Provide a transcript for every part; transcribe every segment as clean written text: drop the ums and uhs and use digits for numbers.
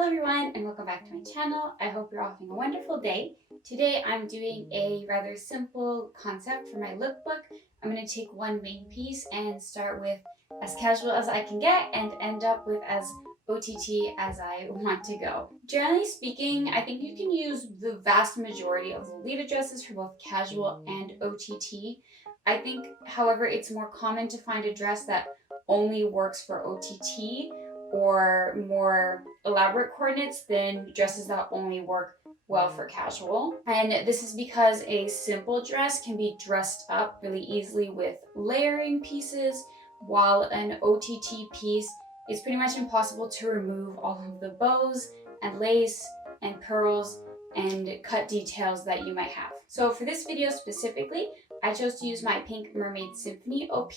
Hello everyone and welcome back to my channel. I hope you're all having a wonderful day. Today I'm doing a rather simple concept for my lookbook. I'm going to take one main piece and start with as casual as I can get and end up with as OTT as I want to go. Generally speaking, I think you can use the vast majority of Lolita dresses for both casual and OTT. I think, however, it's more common to find a dress that only works for OTT or more elaborate coordinates than dresses that only work well for casual. And this is because a simple dress can be dressed up really easily with layering pieces, while an OTT piece is pretty much impossible to remove all of the bows and lace and pearls and cut details that you might have. So for this video specifically, I chose to use my Pink Mermaid Symphony OP.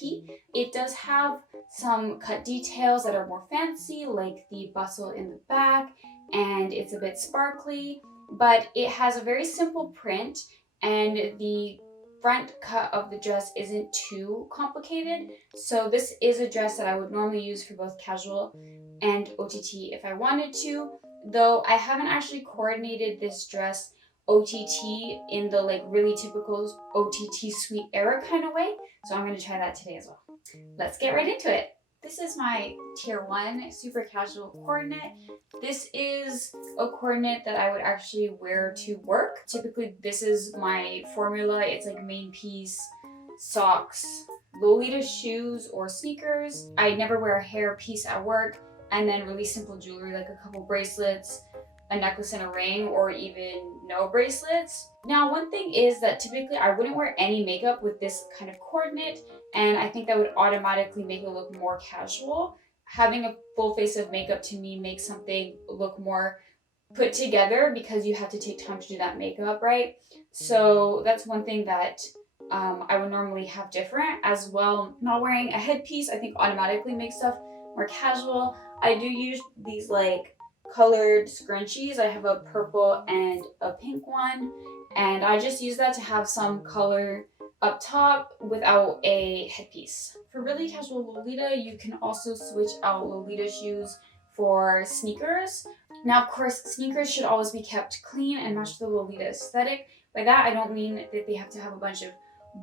It does have some cut details that are more fancy, like the bustle in the back, and it's a bit sparkly, but it has a very simple print, and the front cut of the dress isn't too complicated. So this is a dress that I would normally use for both casual and OTT if I wanted to, though I haven't actually coordinated this dress OTT in the like really typical OTT suite era kind of way. So I'm going to try that today as well. Let's get right into it. This is my tier 1 super casual coordinate. This is a coordinate that I would actually wear to work. Typically this is my formula. It's like main piece, socks, Lolita shoes or sneakers. I never wear a hair piece at work, and then really simple jewelry like a couple bracelets, a necklace and a ring, or even no bracelets. Now, one thing is that typically I wouldn't wear any makeup with this kind of coordinate, and I think that would automatically make it look more casual. Having a full face of makeup to me makes something look more put together because you have to take time to do that makeup, right? So that's one thing that I would normally have different as well. Not wearing a headpiece, I think automatically makes stuff more casual. I do use these like colored scrunchies. I have a purple and a pink one, and I just use that to have some color up top without a headpiece. For really casual Lolita, you can also switch out Lolita shoes for sneakers. Now, of course, sneakers should always be kept clean and match the Lolita aesthetic. By that, I don't mean that they have to have a bunch of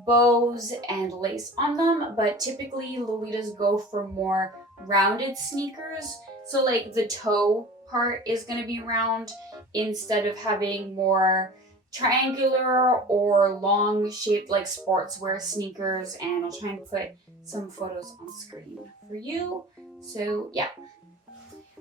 bows and lace on them, but typically Lolitas go for more rounded sneakers. So like the toe part is going to be round instead of having more triangular or long shaped like sportswear sneakers. And I'll try and put some photos on screen for you. So yeah.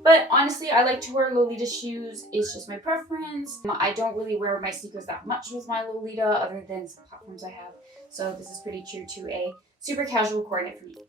But honestly, I like to wear Lolita shoes. It's just my preference. I don't really wear my sneakers that much with my Lolita other than some platforms I have. So this is pretty true to a super casual coordinate for me.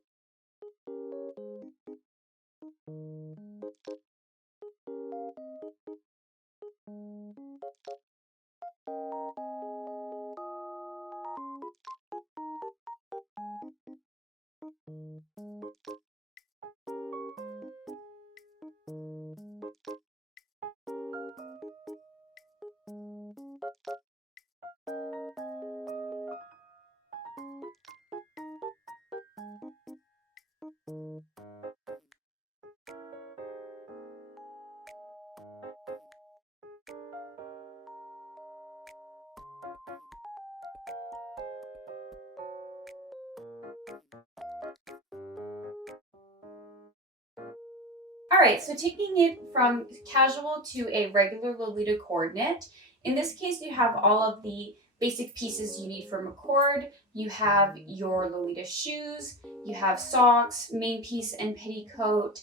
Alright, so taking it from casual to a regular Lolita coordinate, in this case you have all of the basic pieces you need from a cord. You have your Lolita shoes, you have socks, main piece and petticoat,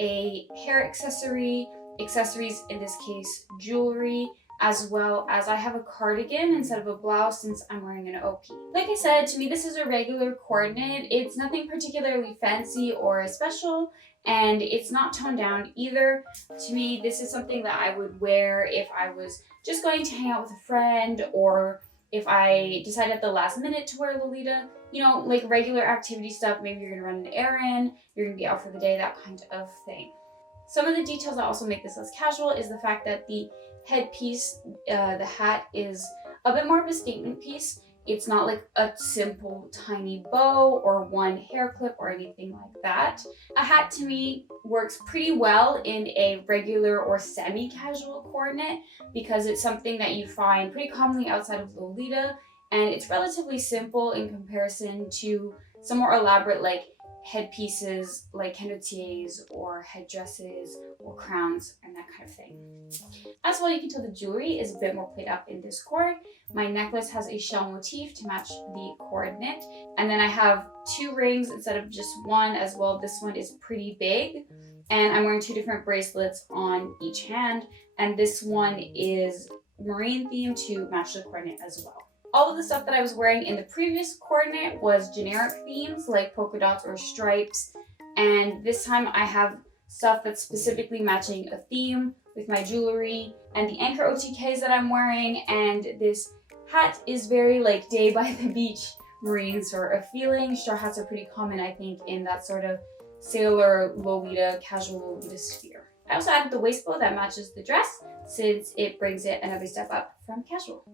a hair accessory, accessories in this case jewelry, as well as I have a cardigan instead of a blouse since I'm wearing an OP. Like I said, to me this is a regular coordinate. It's nothing particularly fancy or special, and it's not toned down either. To me, this is something that I would wear if I was just going to hang out with a friend, or if I decided at the last minute to wear Lolita. You know, like regular activity stuff. Maybe you're gonna run an errand, you're gonna be out for the day, that kind of thing. Some of the details that also make this less casual is the fact that the headpiece, the hat, is a bit more of a statement piece. It's not like a simple tiny bow or one hair clip or anything like that. A hat to me works pretty well in a regular or semi-casual coordinate because it's something that you find pretty commonly outside of Lolita, and it's relatively simple in comparison to some more elaborate like headpieces like canotiers or headdresses or crowns and that kind of thing. As well, you can tell the jewelry is a bit more played up in this cord. My necklace has a shell motif to match the coordinate, and then I have 2 rings instead of just one as well. This one is pretty big, and I'm wearing 2 different bracelets on each hand, and this one is marine themed to match the coordinate as well. All of the stuff that I was wearing in the previous coordinate was generic themes like polka dots or stripes, and this time I have stuff that's specifically matching a theme with my jewelry and the anchor OTKs that I'm wearing, and this hat is very like day by the beach marine sort of feeling. Straw hats are pretty common, I think, in that sort of sailor Lolita, casual Lolita sphere. I also added the waist bow that matches the dress since it brings it another step up from casual.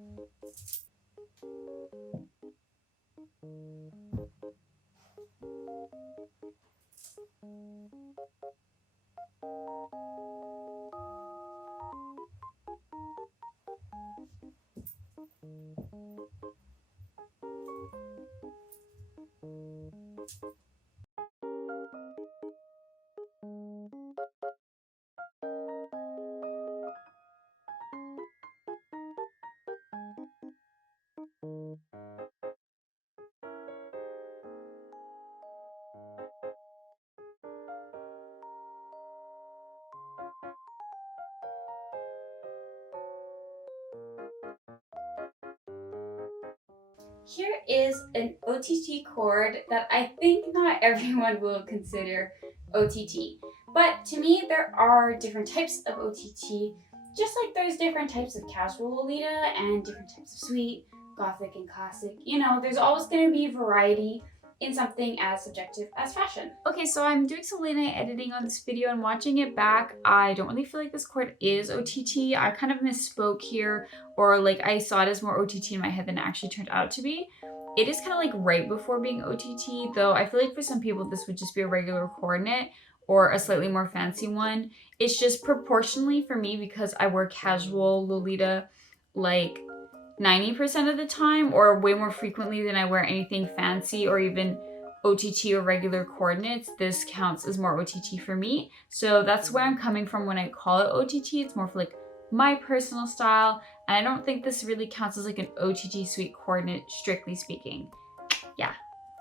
Here is an OTT cord that I think not everyone will consider OTT. But to me, there are different types of OTT, just like there's different types of casual Lolita and different types of sweet, gothic, and classic. You know, there's always going to be variety in something as subjective as fashion. Okay, so I'm doing some late night editing on this video and watching it back. I don't really feel like this cord is OTT. I kind of misspoke here, or like I saw it as more OTT in my head than it actually turned out to be. It is kind of like right before being OTT, though I feel like for some people this would just be a regular coordinate or a slightly more fancy one. It's just proportionally for me, because I wear casual Lolita like 90% of the time, or way more frequently than I wear anything fancy or even OTT or regular coordinates. This counts as more OTT for me. So that's where I'm coming from when I call it OTT. It's more for like my personal style, and I don't think this really counts as like an OTT sweet coordinate, strictly speaking. Yeah,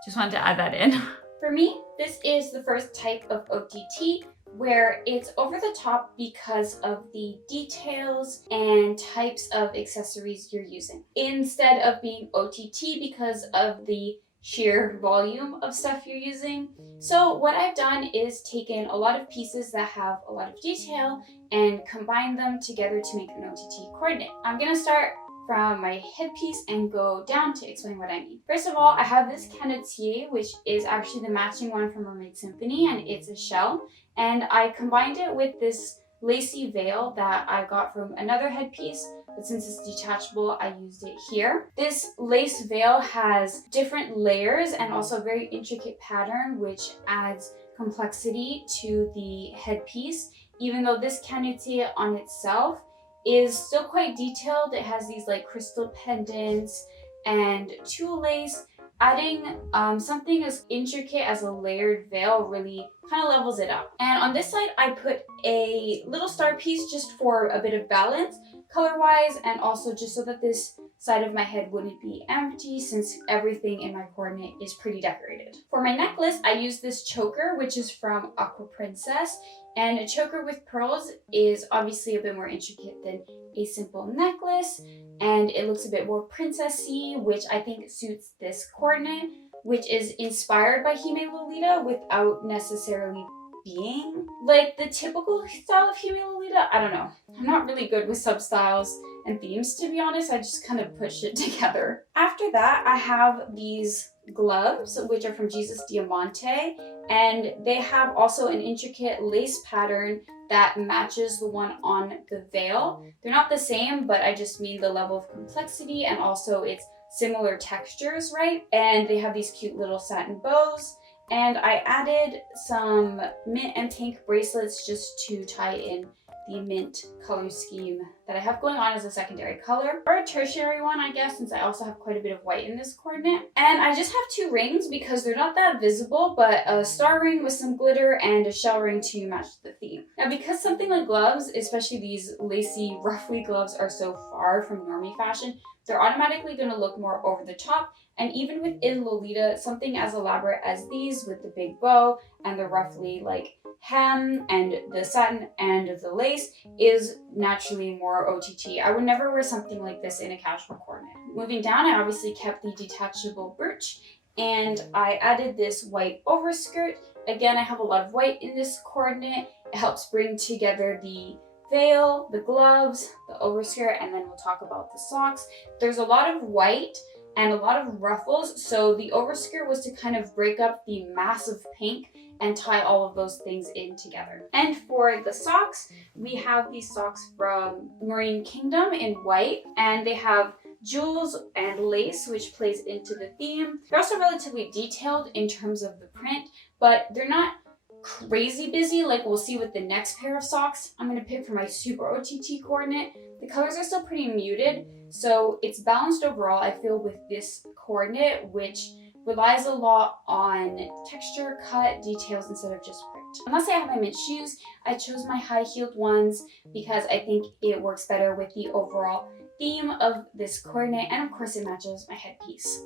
just wanted to add that in. For me, this is the first type of OTT where it's over the top because of the details and types of accessories you're using, instead of being OTT because of the sheer volume of stuff you're using. So what I've done is taken a lot of pieces that have a lot of detail and combined them together to make an OTT coordinate. I'm gonna start from my headpiece and go down to explain what I mean. First of all, I have this canotier, which is actually the matching one from Mermaid Symphony, and it's a shell. And I combined it with this lacy veil that I got from another headpiece, but since it's detachable, I used it here. This lace veil has different layers and also a very intricate pattern, which adds complexity to the headpiece. Even though this canotier on itself is still quite detailed, it has these like crystal pendants and tulle lace. Adding something as intricate as a layered veil really kind of levels it up. And on this side, I put a little star piece just for a bit of balance, color-wise, and also just so that this side of my head wouldn't be empty, since everything in my coordinate is pretty decorated. For my necklace, I used this choker, which is from Aqua Princess, and a choker with pearls is obviously a bit more intricate than a simple necklace, and it looks a bit more princessy, which I think suits this coordinate, which is inspired by Hime Lolita without necessarily being like the typical style of Hime Lolita. I don't know. I'm not really good with substyles and themes, to be honest. I just kind of push it together. After that, I have these gloves, which are from Jesus Diamante, and they have also an intricate lace pattern that matches the one on the veil. They're not the same, but I just mean the level of complexity, and also it's similar textures, right? And they have these cute little satin bows. And I added some mint and pink bracelets just to tie in the mint color scheme that I have going on as a secondary color, or a tertiary one, I guess, since I also have quite a bit of white in this coordinate. And I just have 2 rings because they're not that visible, but a star ring with some glitter and a shell ring to match the theme. Now, because something like gloves, especially these lacy, ruffly gloves, are so far from normie fashion, they're automatically going to look more over the top. And even within Lolita, something as elaborate as these with the big bow and the roughly like hem and the satin and the lace is naturally more OTT. I would never wear something like this in a casual coordinate. Moving down, I obviously kept the detachable brooch and I added this white overskirt. Again, I have a lot of white in this coordinate. It helps bring together the veil, the gloves, the overskirt, and then we'll talk about the socks. There's a lot of white and a lot of ruffles, so the overskirt was to kind of break up the massive pink and tie all of those things in together. And for the socks, we have these socks from Marine Kingdom in white, and they have jewels and lace, which plays into the theme. They're also relatively detailed in terms of the print, but they're not crazy busy like we'll see with the next pair of socks I'm going to pick for my super OTT coordinate. The colors are still pretty muted, so it's balanced overall, I feel, with this coordinate, which relies a lot on texture, cut, details instead of just print. Unless I have my mint shoes, I chose my high-heeled ones because I think it works better with the overall theme of this coordinate, and of course it matches my headpiece.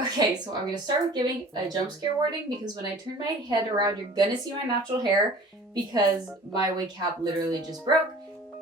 Okay, so I'm gonna start with giving a jump scare warning because when I turn my head around, you're gonna see my natural hair because my wig cap literally just broke.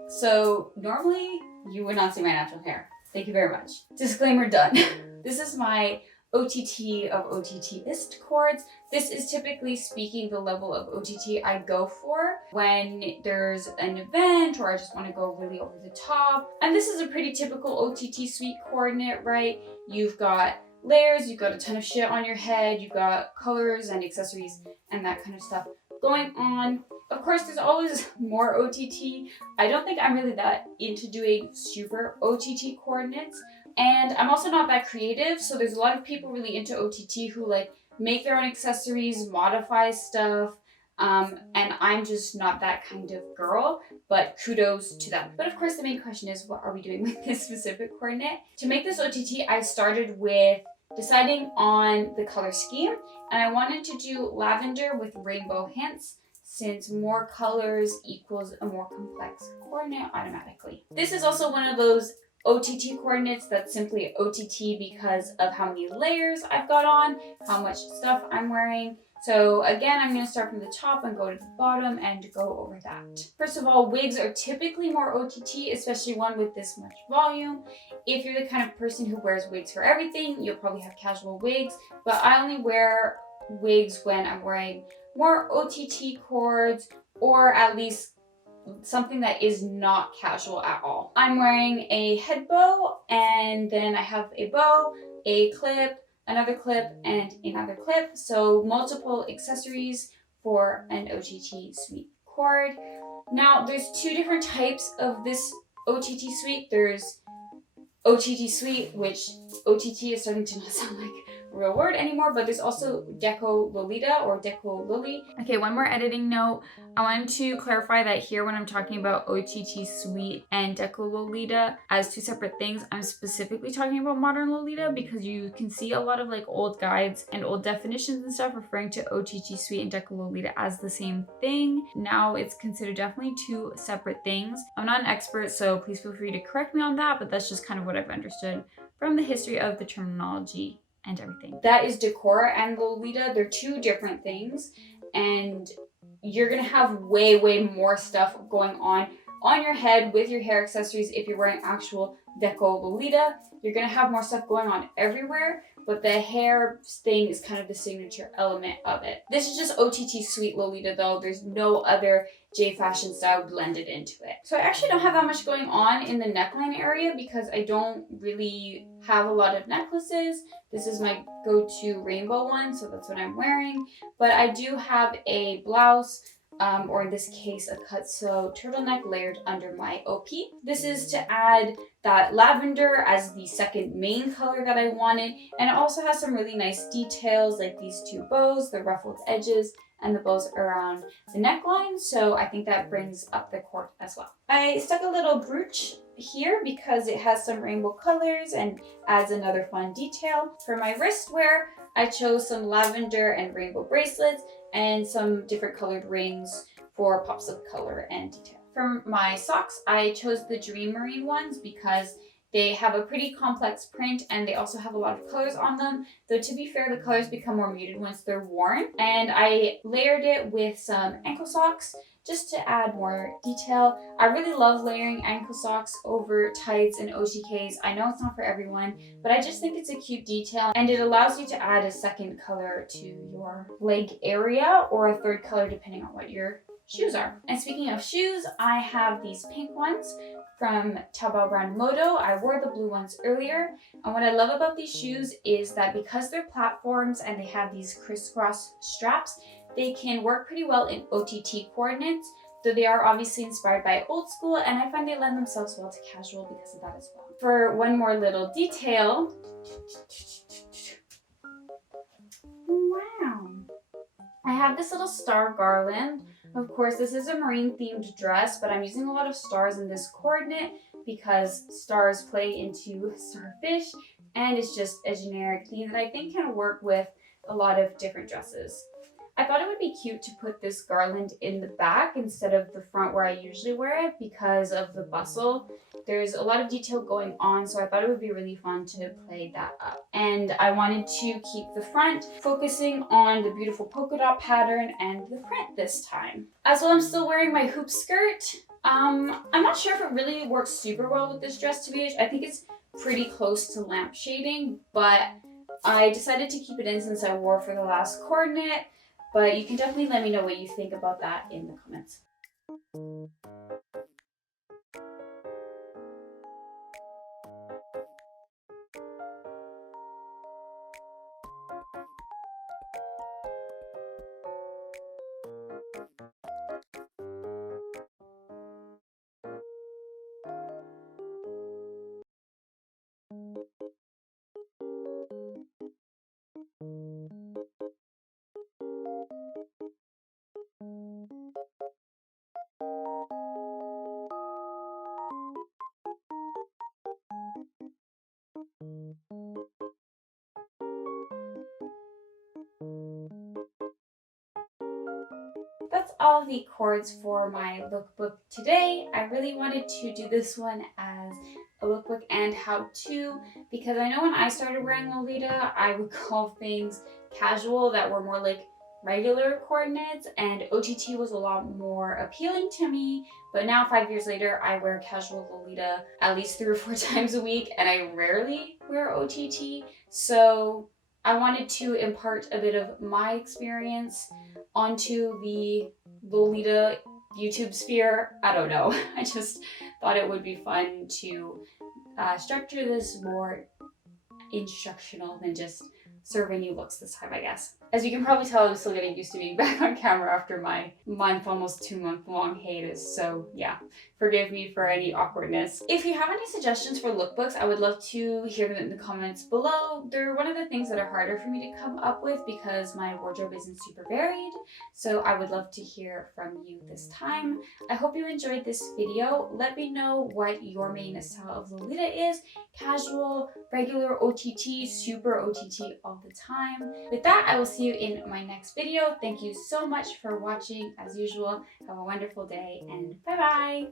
So normally you would not see my natural hair. Thank you very much. Disclaimer done. This is my OTT of OTT-ist chords. This is typically speaking the level of OTT I go for when there's an event or I just want to go really over the top. And this is a pretty typical OTT suite coordinate, right? You've got layers, you've got a ton of shit on your head, you've got colors and accessories and that kind of stuff going on. Of course, there's always more OTT. I don't think I'm really that into doing super OTT coordinates. And I'm also not that creative, so there's a lot of people really into OTT who like make their own accessories, modify stuff, and I'm just not that kind of girl, but kudos to them. But of course, the main question is, what are we doing with this specific coordinate? To make this OTT, I started with deciding on the color scheme, and I wanted to do lavender with rainbow hints, since more colors equals a more complex coordinate automatically. This is also one of those OTT coordinates that's simply OTT because of how many layers I've got on, how much stuff I'm wearing. So again, I'm going to start from the top and go to the bottom and go over that. First of all, wigs are typically more OTT, especially one with this much volume. If you're the kind of person who wears wigs for everything, you'll probably have casual wigs, but I only wear wigs when I'm wearing more OTT chords, or at least something that is not casual at all. I'm wearing a head bow, and then I have a bow, a clip, another clip, and another clip. So multiple accessories for an OTT suite cord. Now there's 2 different types of this OTT suite. There's OTT suite, which OTT is starting to not sound like real word anymore, but there's also Deco Lolita or Deco Lily. Okay, one more editing note. I wanted to clarify that here when I'm talking about OTT Suite and Deco Lolita as two separate things, I'm specifically talking about Modern Lolita because you can see a lot of like old guides and old definitions and stuff referring to OTT Suite and Deco Lolita as the same thing. Now it's considered definitely two separate things. I'm not an expert, so please feel free to correct me on that, but that's just kind of what I've understood from the history of the terminology and everything. That is Decora and Lolita. They're two different things, and you're gonna have way more stuff going on your head with your hair accessories if you're wearing actual Deco Lolita. You're gonna have more stuff going on everywhere, but the hair thing is kind of the signature element of it. This is just OTT Suite Lolita though. There's no other J fashion style blended into it. So I actually don't have that much going on in the neckline area because I don't really have a lot of necklaces. This is my go-to rainbow one, so that's what I'm wearing. But I do have a blouse, or in this case, a cut-sew turtleneck layered under my OP. This is to add that lavender as the second main color that I wanted. And it also has some really nice details like these two bows, the ruffled edges, and the bows around the neckline. So I think that brings up the cord as well. I stuck a little brooch here because it has some rainbow colors and adds another fun detail. For my wrist wear, I chose some lavender and rainbow bracelets and some different colored rings for pops of color and detail. For my socks, I chose the Dream Marine ones because they have a pretty complex print and they also have a lot of colors on them. Though to be fair, the colors become more muted once they're worn. And I layered it with some ankle socks just to add more detail. I really love layering ankle socks over tights and OTKs. I know it's not for everyone, but I just think it's a cute detail and it allows you to add a second color to your leg area or a third color depending on what your shoes are. And speaking of shoes, I have these pink ones from Taobao brand Moto. I wore the blue ones earlier. And what I love about these shoes is that because they're platforms and they have these crisscross straps, they can work pretty well in OTT coordinates, though they are obviously inspired by old school, and I find they lend themselves well to casual because of that as well. For one more little detail, wow, I have this little star garland. Of course, this is a marine themed dress, but I'm using a lot of stars in this coordinate because stars play into starfish, and it's just a generic theme that I think can work with a lot of different dresses. I thought it would be cute to put this garland in the back instead of the front where I usually wear it because of the bustle. There's a lot of detail going on, so I thought it would be really fun to play that up. And I wanted to keep the front focusing on the beautiful polka dot pattern and the print this time. As well, I'm still wearing my hoop skirt. I'm not sure if it really works super well with this dress, to be honest. I think it's pretty close to lamp shading, but I decided to keep it in since I wore for the last coordinate. But you can definitely let me know what you think about that in the comments. That's all the Coords for my lookbook today. I really wanted to do this one as a lookbook and how-to because I know when I started wearing Lolita, I would call things casual that were more like regular coordinates, and OTT was a lot more appealing to me. But now 5 years later, I wear casual Lolita at least 3 or 4 times a week, and I rarely wear OTT. So I wanted to impart a bit of my experience onto the Lolita YouTube sphere. I don't know. I just thought it would be fun to structure this more instructional than just serving you looks this time, I guess. As you can probably tell, I'm still getting used to being back on camera after my almost 2 month long hiatus. So yeah, forgive me for any awkwardness. If you have any suggestions for lookbooks, I would love to hear them in the comments below. They're one of the things that are harder for me to come up with because my wardrobe isn't super varied. So I would love to hear from you this time. I hope you enjoyed this video. Let me know what your main style of Lolita is. Casual, regular OTT, super OTT all the time. With that, I will see you in my next video. Thank you so much for watching. As usual, have a wonderful day and bye bye.